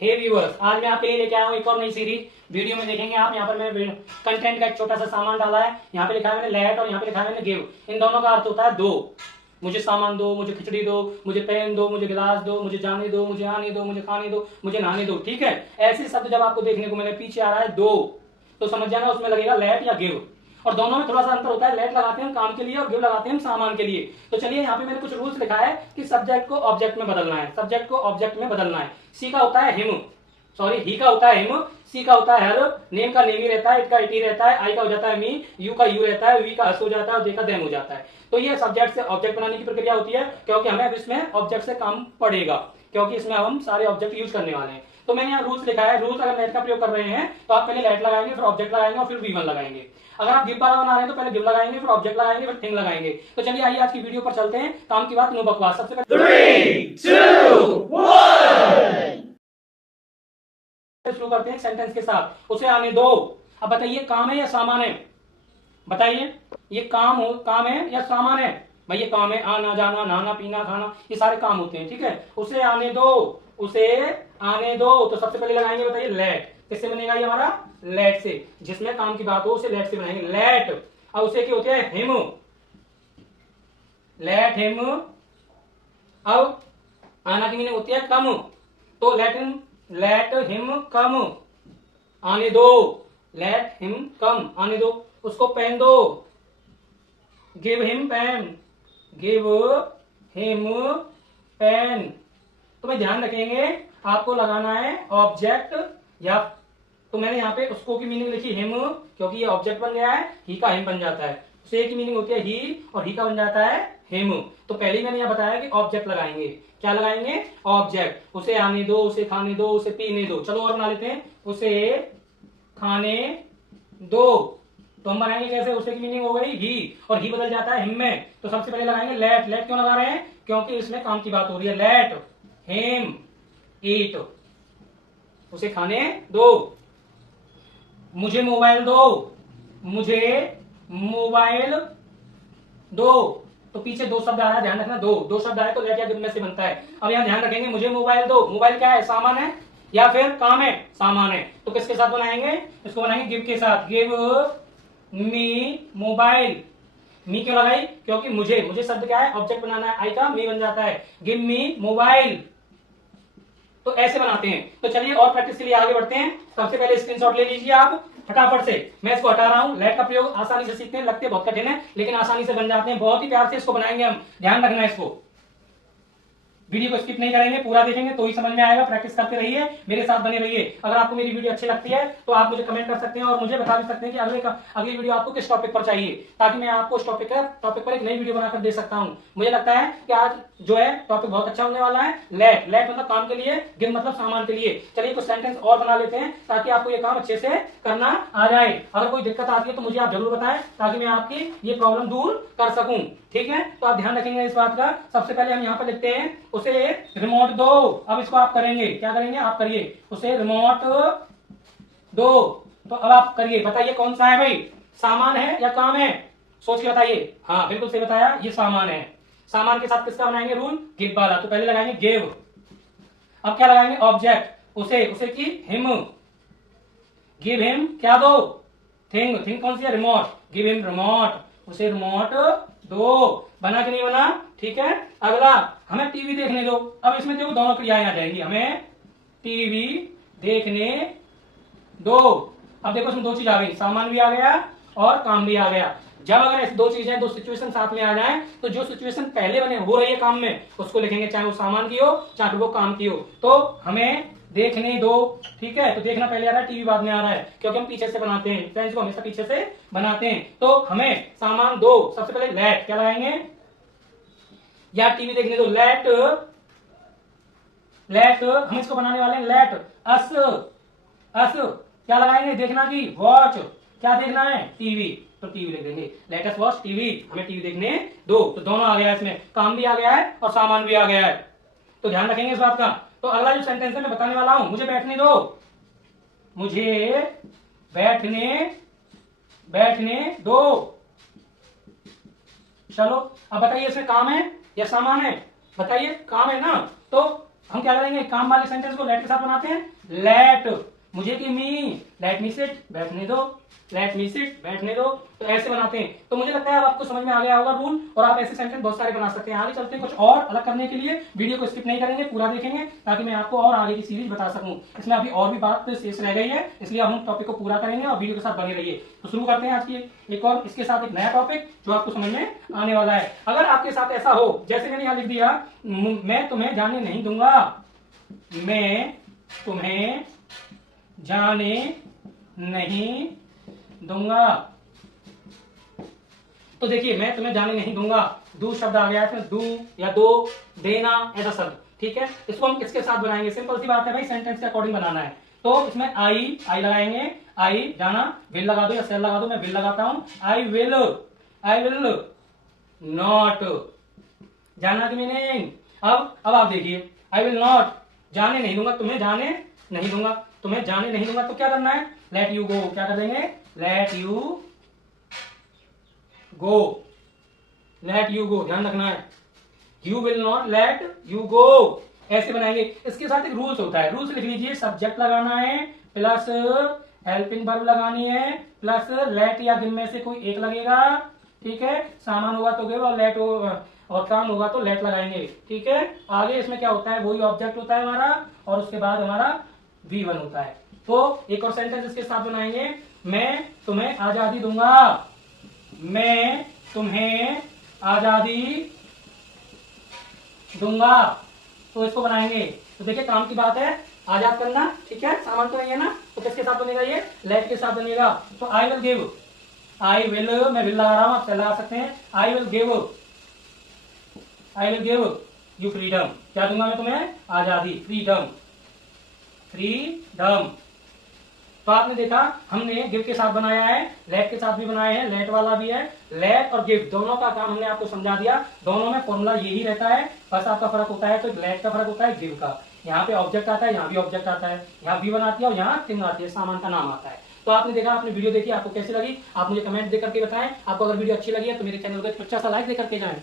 हे viewers, आज मैं आपके लिए लेके आया हूँ एक और नई सीरीज। वीडियो में देखेंगे आप, यहाँ पर मैंने कंटेंट का एक छोटा सा सामान डाला है। यहाँ पे लिखा है मैंने लेट और यहाँ पे लिखा है मैंने गिव। इन दोनों का अर्थ होता है दो। मुझे सामान दो, मुझे खिचड़ी दो, मुझे पेन दो, मुझे गिलास दो, मुझे जाने दो, मुझे आने दो, मुझे खाने दो, मुझे नहाने दो। ठीक है, ऐसे शब्द जब आपको देखने को मिले पीछे आ रहा है दो, तो समझ जाना उसमें लगेगा लेट या गिव। और दोनों में थोड़ा सा अंतर होता है, लेट लगाते हैं हम काम के लिए और गिव लगाते हैं हम सामान के लिए। तो चलिए यहाँ पे मैंने कुछ रूल्स लिखा है कि सब्जेक्ट को ऑब्जेक्ट में बदलना है, सब्जेक्ट को ऑब्जेक्ट में बदलना है। सी का होता है हिम, सॉरी ही का होता है हिम, सी का होता है हर, नेम का नेम ही रहता है, इट का इट ही रहता है, आई का हो जाता है मी, यू का यू रहता है, वी का हस हो जाता है और दे का देम हो जाता है। तो ये सब्जेक्ट से ऑब्जेक्ट बनाने की प्रक्रिया होती है, क्योंकि हमें अब इसमें ऑब्जेक्ट से काम पड़ेगा, क्योंकि इसमें हम सारे ऑब्जेक्ट यूज करने वाले हैं। तो मैंने यहाँ रूल्स लिखा है। रूल्स अगर लेट का प्रयोग कर रहे हैं तो आप पहले लेट लगाएंगे, फिर ऑब्जेक्ट लगाएंगे और फिर वी1 लगाएंगे। अगर आप गिव वाला बना रहे हैं तो पहले गिव लगाएंगे, फिर ऑब्जेक्ट लगाएंगे, फिर थिंग लगाएंगे। तो चलिए आइए आज की वीडियो पर चलते हैं। काम की बात नो बकवास। सबसे पहले 3, 2, 1। शुरू करते हैं सेंटेंस के साथ। उसे आने दो। अब बताइए काम है या सामान है? बताइए, ये काम है या सामान है? भाई ये काम है, आना जाना नहाना पीना खाना ये सारे काम होते हैं। ठीक है, उसे आने दो, उसे आने दो। तो सबसे पहले लगाएंगे बताइए लेट। किससे बनेगा ये हमारा? लेट से। जिसमें काम की बात हो उसे लेट से बनाएंगे, लेट। अब उसे क्या होते हैं? Him, let him. अब आना की मीनिंग होती है कम, तो लेट हिम कम, आने दो, लेट हिम कम, आने दो। उसको पहन दो, give him pen, give him pen. तो भाई ध्यान रखेंगे आपको लगाना है ऑब्जेक्ट या, तो मैंने यहाँ पे उसको की मीनिंग लिखी हिम, क्योंकि ये ऑब्जेक्ट बन गया है, ही का हिम बन जाता है। उसे की मीनिंग होती है ही और ही का बन जाता है हिम। तो पहले ही मैंने यहाँ बताया कि ऑब्जेक्ट लगाएंगे। क्या लगाएंगे? ऑब्जेक्ट। उसे आने दो, उसे खाने दो, उसे पीने दो। चलो और बना लेते हैं, उसे खाने दो। तो हम बनाएंगे कैसे? उसे की मीनिंग हो गई ही और ही बदल जाता है हिम में। तो सबसे पहले लगाएंगे लेट। लेट क्यों लगा रहे हैं? क्योंकि इसमें काम की बात हो रही है। लेट हिम ईट, उसे खाने दो। मुझे मोबाइल दो, मुझे मोबाइल दो। तो पीछे दो शब्द आ रहा है, ध्यान रखना। दो शब्द आए तो लेट या गिव में से बनता है। अब यहाँ ध्यान रखेंगे, मुझे मोबाइल दो। मोबाइल क्या है? सामान है या फिर काम है? सामान है। तो किसके साथ बनाएंगे? इसको बनाएंगे गिव के साथ। Give me mobile. मी क्यों लगाई? क्योंकि मुझे शब्द क्या है? ऑब्जेक्ट बनाना है, आई का मी बन जाता है। Give me mobile. तो ऐसे बनाते हैं। तो चलिए और प्रैक्टिस के लिए आगे बढ़ते हैं। सबसे पहले स्क्रीनशॉट ले लीजिए आप फटाफट से। मैं इसको हटा रहा हूं। लेट का प्रयोग आसानी से सीखते हैं, लगते बहुत कठिन है लेकिन आसानी से बन जाते हैं। बहुत ही प्यार से इसको बनाएंगे हम, ध्यान रखना है इसको। वीडियो को स्किप नहीं करेंगे, पूरा देखेंगे तो ही समझ में आएगा। प्रैक्टिस करते रहिए, मेरे साथ बने रहिए। अगर आपको मेरी वीडियो अच्छी लगती है तो आप मुझे कमेंट कर सकते हैं और मुझे बता भी सकते हैं कि अगली वीडियो आपको किस टॉपिक पर चाहिए, ताकि मैं आपको उस टॉपिक पर एक नई वीडियो बनाकर दे सकता हूं। मुझे लगता है कि आज जो है टॉपिक बहुत अच्छा होने वाला है। लेट मतलब काम के लिए, गिव मतलब सामान के लिए। चलिए कुछ सेंटेंस और बना लेते हैं ताकि आपको ये काम अच्छे से करना आ जाए। अगर कोई दिक्कत आती है तो मुझे आप जरूर बताएं, ताकि मैं आपकी ये प्रॉब्लम दूर कर सकूं। ठीक है, तो आप ध्यान रखेंगे इस बात का। सबसे पहले हम यहाँ पर लिखते हैं, उसे रिमोट दो। अब इसको आप करेंगे, क्या करेंगे? आप करिए, उसे रिमोट दो। तो अब आप करिए, बताइए कौन सा है भाई? सामान है या काम है? सोच के बताइए। हाँ बिल्कुल सही बताया, ये सामान है। सामान के साथ किसका बनाएंगे रूल? गिव वाला। तो पहले लगाएंगे गिव। अब क्या लगाएंगे? ऑब्जेक्ट। उसे की हिम, गिव हिम क्या दो? थिंग। थिंग कौन सी है? रिमोट। गिव हिम रिमोट, उसे रिमोट दो। बना कि नहीं बना? ठीक है, अगला हमें टीवी देखने दो। अब इसमें देखो दोनों क्रियाएं आ जाएंगी, हमें टीवी देखने दो। अब देखो इसमें दो चीज आ गई, सामान भी आ गया और काम भी आ गया। जब अगर ऐसी दो चीजें, दो सिचुएशन साथ में आ जाए तो जो सिचुएशन पहले बने हो रही है काम में, उसको लिखेंगे, चाहे वो सामान की हो चाहे वो काम की हो। तो हमें देखने दो। ठीक है, तो देखना पहले आ रहा है, टीवी बाद में आ रहा है, क्योंकि हम पीछे से बनाते हैं, फ्रेंड्स को हमेशा पीछे से बनाते हैं। तो हमें सामान दो। सबसे पहले लेट, क्या लगाएंगे? या टीवी देखने दो, लेट हम इसको बनाने वाले हैं लेट अस क्या लगाएंगे? देखना की, वॉच। क्या देखना है? टीवी। तो टीवी लिख देंगे, लेट अस वॉच टीवी, हमें टीवी देखने दो। तो दोनों आ गया, इसमें काम भी आ गया है और सामान भी आ गया है। तो ध्यान रखेंगे इस बात का। तो अगला जो सेंटेंस है मैं बताने वाला हूं, मुझे बैठने दो। मुझे बैठने दो। चलो अब बताइए, इसमें काम है या सामान है? बताइए, काम है ना। तो हम क्या करेंगे, काम वाले सेंटेंस को लेट के साथ बनाते हैं। लेट, मुझे की मी, लेट मी सिट, बैठने दो, लेट मी सिट, बैठने दो, तो ऐसे बनाते हैं। तो मुझे लगता है अब आपको समझ में आ गया होगा रूल, और आप ऐसे सेंटेंस बहुत सारे बना सकते हैं। आगे चलते हैं, कुछ और अलग करने के लिए वीडियो को स्किप नहीं करेंगे, पूरा देखेंगे, ताकि मैं आपको और आगे की सीरीज बता सकूं। इसमें अभी और भी बात शेष रह गई है, इसलिए हम टॉपिक को पूरा करेंगे और वीडियो के साथ बने रहिए। तो शुरू करते हैं आज की एक और, इसके साथ एक नया टॉपिक जो आपको समझ में आने वाला है। अगर आपके साथ ऐसा हो, जैसे मैंने यहां लिख दिया, मैं तुम्हें जाने नहीं दूंगा, मैं तुम्हें जाने नहीं दूंगा। तो देखिए, मैं तुम्हें जाने नहीं दूंगा, दू शब्द आ गया है, दू या दो, देना, ऐसा शब्द, ठीक है। इसको हम किसके साथ बनाएंगे, सिंपल सी बात है भाई, सेंटेंस के अकॉर्डिंग बनाना है। तो इसमें आई लगाएंगे, आई जाना, विल लगा दो या सेल लगा दो, मैं विल लगाता हूं। आई विल नॉट, जाना की मीनिंग। अब आप देखिए, आई विल नॉट, जाने नहीं दूंगा, तुम्हें जाने नहीं दूंगा, तुम्हें जाने नहीं दूंगा, तो क्या करना है, लेट यू गो, क्या कर देंगे, let you go, let you go, ध्यान रखना है। You will not let you go, ऐसे बनाएंगे। इसके साथ एक रूल्स होता है, रूल्स लिख लीजिए, सब्जेक्ट लगाना है, प्लस हेल्पिंग वर्ब लगानी है, प्लस लेट या गिव में से कोई एक लगेगा, ठीक है। सामान होगा तो गिव, और लेट और काम होगा तो लेट लगाएंगे, ठीक है। आगे इसमें क्या होता है, वही ऑब्जेक्ट होता है हमारा, और उसके बाद हमारा V1 होता है। तो एक और सेंटेंस इसके साथ बनाएंगे, मैं तुम्हें आजादी दूंगा, मैं तुम्हें आजादी दूंगा, तो इसको बनाएंगे। तो देखिए, काम की बात है, आजाद करना, ठीक है, सामान तो नहीं है ना, तो किसके साथ बनेगा, ये लेट के साथ बनेगा। तो I will give, I will, मैं विल लगा रहा हूं, आप लगा सकते हैं, I will give you freedom, क्या दूंगा मैं तुम्हें, आजादी, फ्रीडम, फ्रीडम। तो आपने देखा, हमने गिव के साथ बनाया है, लेट के साथ भी बनाया है, लेट वाला भी है। लेट और गिव दोनों का काम हमने आपको समझा दिया, दोनों में फॉर्मूला यही रहता है, बस आपका फर्क होता है, तो लेट का फर्क होता है गिव का। यहाँ पे ऑब्जेक्ट आता है, यहाँ भी ऑब्जेक्ट आता है, यहाँ V1 आती है और यहाँ थिंग आती है, सामान का नाम आता है। तो आपने देखा, आपने वीडियो देखी, आपको कैसी लगी, आप मुझे कमेंट देकर के बताएं। आपको अगर वीडियो अच्छी लगी है तो मेरे चैनल को एक अच्छा सा लाइक देकर के जाएं।